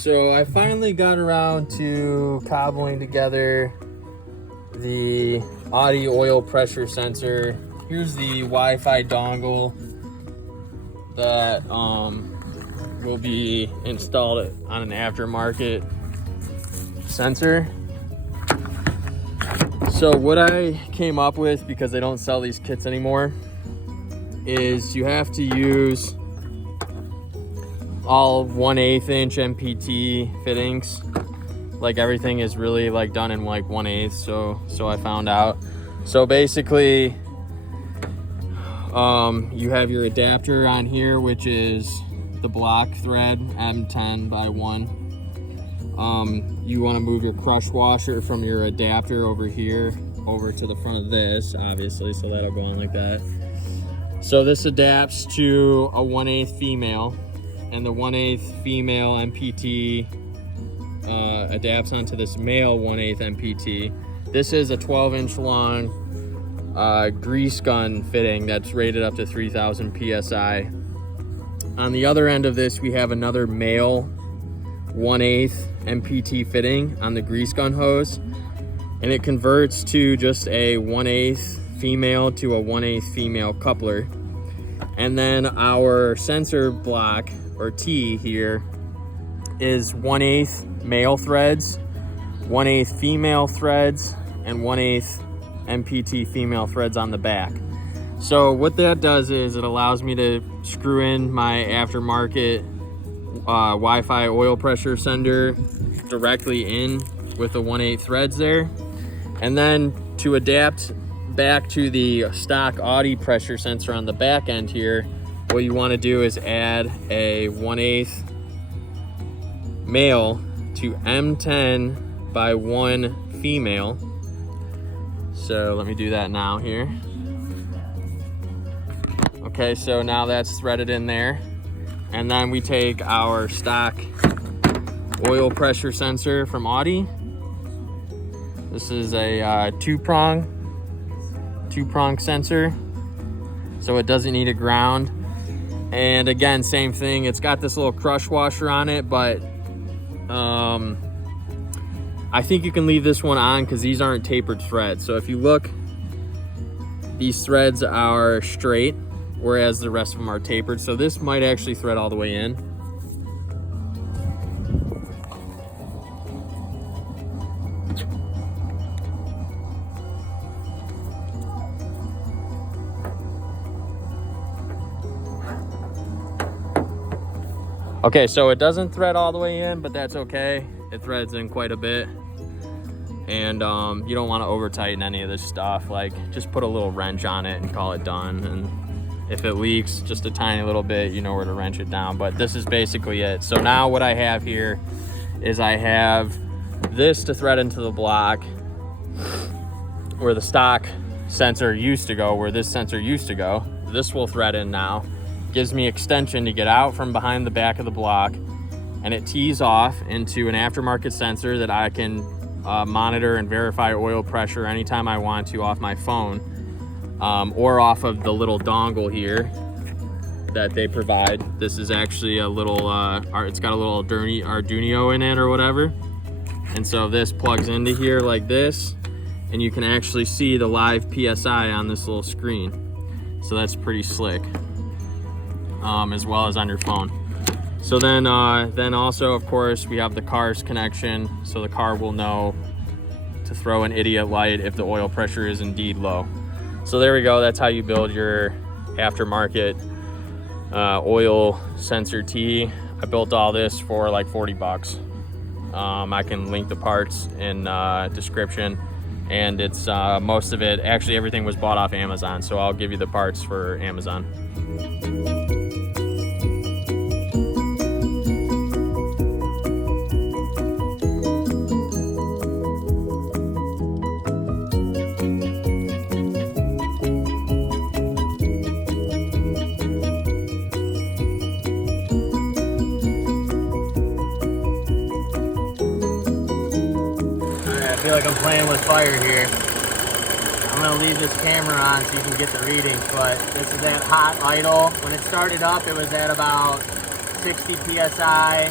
So I finally got around to cobbling together the Audi oil pressure sensor. Here's the Wi-Fi dongle that will be installed on an aftermarket sensor. So what I came up with, because they don't sell these kits anymore, is you have to use all 1/8 inch MPT fittings. Like everything is really like done in like 1/8. So I found out. So basically, you have your adapter on here, which is the block thread M10 by 1. You want to move your crush washer from your adapter over here over to the front of this, obviously, so that'll go on like that. So this adapts to a 1/8 female, and the 1/8 female MPT adapts onto this male 1/8 MPT. This is a 12-inch long grease gun fitting that's rated up to 3,000 PSI. On the other end of this, we have another male 1/8 MPT fitting on the grease gun hose, and it converts to just a 1/8 female to a 1/8 female coupler. And then our sensor block, or T here, is 1/8 male threads, 1/8 female threads, and 1/8 MPT female threads on the back. So what that does is it allows me to screw in my aftermarket Wi-Fi oil pressure sender directly in with the 1/8 threads there. And then to adapt back to the stock Audi pressure sensor on the back end here, what you want to do is add a 1/8 male to M10 by 1 female. So let me do that now here. Okay, so now that's threaded in there. And then we take our stock oil pressure sensor from Audi. This is a two-prong sensor, so it doesn't need a ground. And again, same thing, it's got this little crush washer on it, but I think you can leave this one on because these aren't tapered threads. So if you look, these threads are straight, whereas the rest of them are tapered. So this might actually thread all the way in. Okay, so it doesn't thread all the way in, but that's okay. It threads in quite a bit. And you don't want to over tighten any of this stuff. Like, just put a little wrench on it and call it done. And if it leaks just a tiny little bit, you know where to wrench it down. But this is basically it. So now what I have here is I have this to thread into the block where the stock sensor used to go, where this sensor used to go. This will thread in now. Gives me extension to get out from behind the back of the block, and it tees off into an aftermarket sensor that I can monitor and verify oil pressure anytime I want to off my phone, or off of the little dongle here that they provide. This is actually a little, it's got a little Arduino in it or whatever. And so this plugs into here like this, and you can actually see the live PSI on this little screen. So that's pretty slick, as well as on your phone. So then also, of course, we have the car's connection, so the car will know to throw an idiot light if the oil pressure is indeed low. So there we go. That's how you build your aftermarket oil sensor T. I built all this for like 40 bucks. I can link the parts in description, and it's most of it, actually everything was bought off Amazon, so I'll give you the parts for Amazon. I feel like I'm playing with fire here. I'm gonna leave this camera on so you can get the readings, but this is at hot idle. When it started up, it was at about 60 PSI.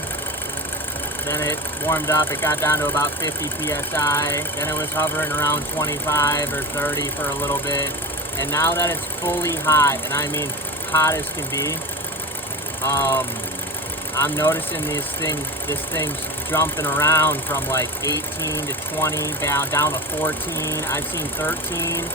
then it warmed up, it got down to about 50 PSI, then it was hovering around 25 or 30 for a little bit, and now that it's fully hot, and I mean hot as can be, I'm noticing this thing's jumping around from like 18 to 20, down to 14, I've seen 13,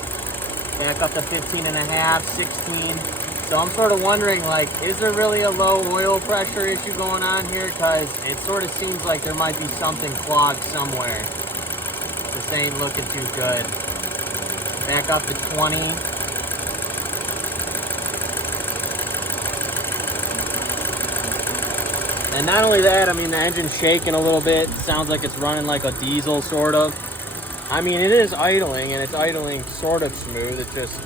back up to 15 and a half, 16. So I'm sort of wondering, like, is there really a low oil pressure issue going on here? Because it sort of seems like there might be something clogged somewhere. This ain't looking too good. Back up to 20. And not only that, I mean, the engine's shaking a little bit. It sounds like it's running like a diesel, sort of. I mean, it is idling, and it's idling sort of smooth. It just...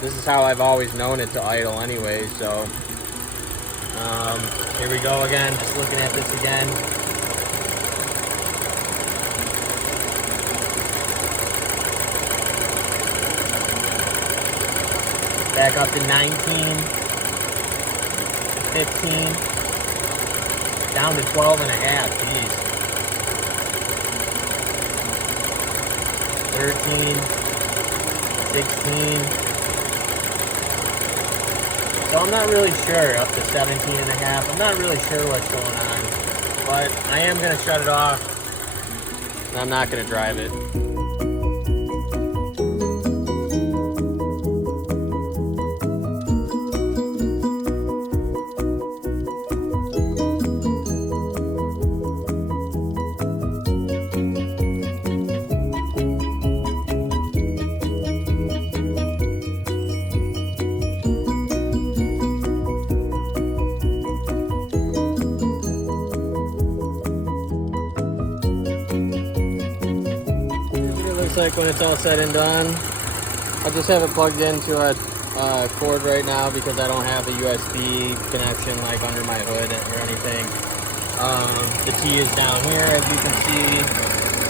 This is how I've always known it to idle anyway, so here we go again, just looking at this again. Back up to 19, 15, down to 12 and a half, geez. 13, 16. So I'm not really sure, up to 17 and a half. I'm not really sure what's going on, but I am gonna shut it off. And I'm not gonna drive it. Like when it's all said and done, I just have it plugged into a cord right now because I don't have a USB connection like under my hood or anything. The T is down here, as you can see.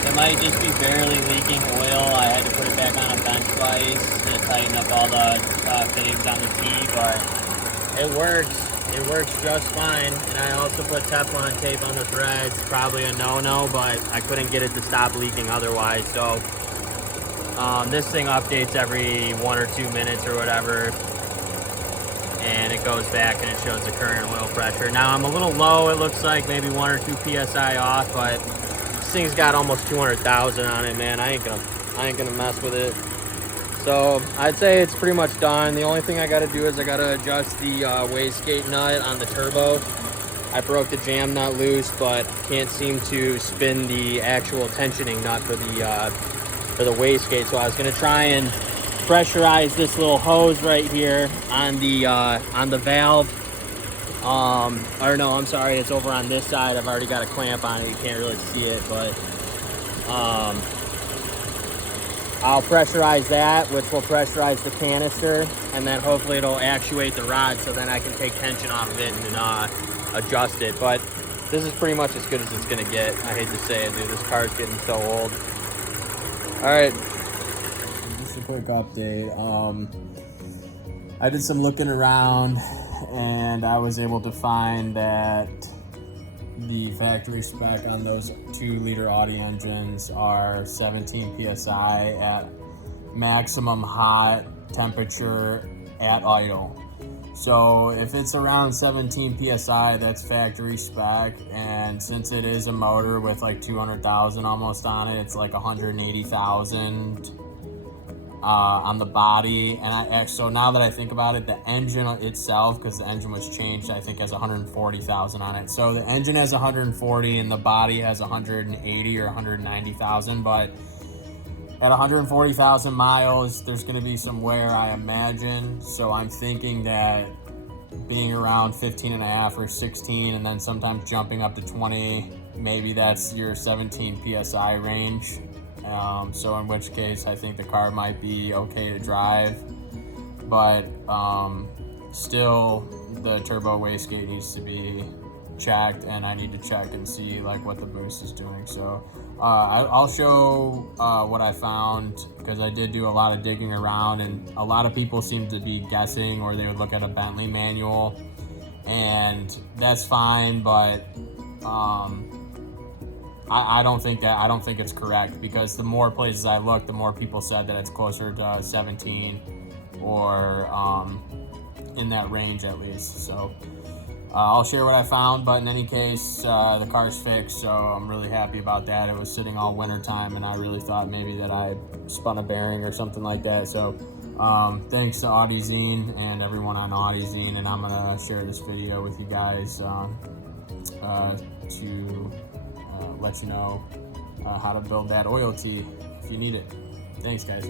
It might just be barely leaking oil. I had to put it back on a bench vise to tighten up all the fittings on the T, but it works. It works just fine. And I also put Teflon tape on the threads. Probably a no-no, but I couldn't get it to stop leaking otherwise. So this thing updates every 1 or 2 minutes or whatever, and it goes back and it shows the current oil pressure. Now I'm a little low, it looks like maybe 1 or 2 PSI off, but this thing's got almost 200,000 on it, man. I ain't gonna mess with it. So I'd say it's pretty much done. The only thing I gotta do is I gotta adjust the wastegate nut on the turbo. I broke the jam nut loose, but can't seem to spin the actual tensioning nut for the wastegate. So I was gonna try and pressurize this little hose right here on the valve. Or no, I'm sorry, it's over on this side. I've already got a clamp on it. You can't really see it, but I'll pressurize that, which will pressurize the canister, and then hopefully it'll actuate the rod so then I can take tension off of it and adjust it. But this is pretty much as good as it's gonna get. I hate to say it, dude. This car's getting so old. All right, just a quick update. I did some looking around and I was able to find that the factory spec on those 2-liter Audi engines are 17 PSI at maximum hot temperature at idle. So if it's around 17 PSI, that's factory spec. And since it is a motor with like 200,000 almost on it, it's like 180,000 on the body. And so now that I think about it, the engine itself, because the engine was changed, I think has 140,000 on it. So the engine has 140 and the body has 180 or 190,000, but at 140,000 miles, there's going to be some wear, I imagine. So I'm thinking that being around 15 and a half or 16 and then sometimes jumping up to 20, maybe that's your 17 PSI range. So in which case, I think the car might be okay to drive. But still, the turbo wastegate needs to be checked, and I need to check and see like what the boost is doing. So I'll show what I found, because I did do a lot of digging around, and a lot of people seem to be guessing, or they would look at a Bentley manual and that's fine, but I don't think it's correct, because the more places I looked, the more people said that it's closer to 17 or in that range at least. So I'll share what I found, but in any case, the car's fixed, so I'm really happy about that. It was sitting all winter time, and I really thought maybe that I spun a bearing or something like that. So thanks to Audi Zine and everyone on Audi Zine, and I'm gonna share this video with you guys to let you know how to build that oil tee if you need it. Thanks, guys.